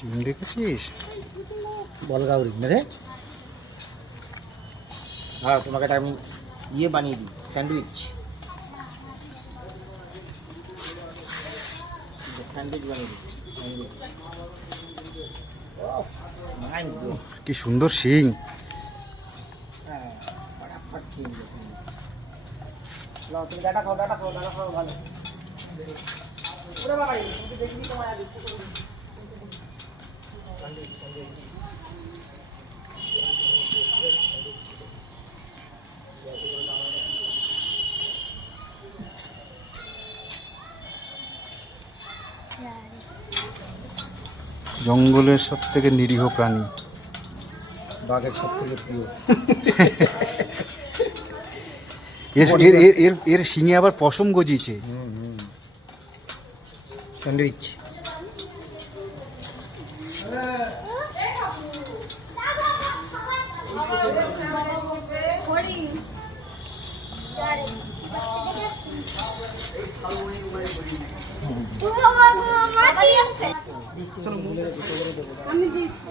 শিম দেখেছিস? বলগাউরি মেরে হ্যাঁ, তোমাকে একটা আমি ইয়ে বানিয়ে দিই, স্যান্ডউইচ। স্যান্ডউইচ বানিয়ে দিই, স্যান্ডউইচ। কি সুন্দর শিং। হ্যাঁ, ফটাফট খেয়ে নিবে স্যান্ডউইচ। নাও তুমি ডাটা খাও, ডাটা খাও, ডাটা খাও ভালো। ওরে বাবা, তুমি দেখবি তোমার আগে স্যান্ডউইচ, স্যান্ডউইচ। জঙ্গলের সব থেকে নিরীহ প্রাণী, বাঘের সব থেকে প্রিয়। এর শিঙে আবার পশম গজিয়েছে। স্যান্ডউইচ। আমি দিচ্ছি।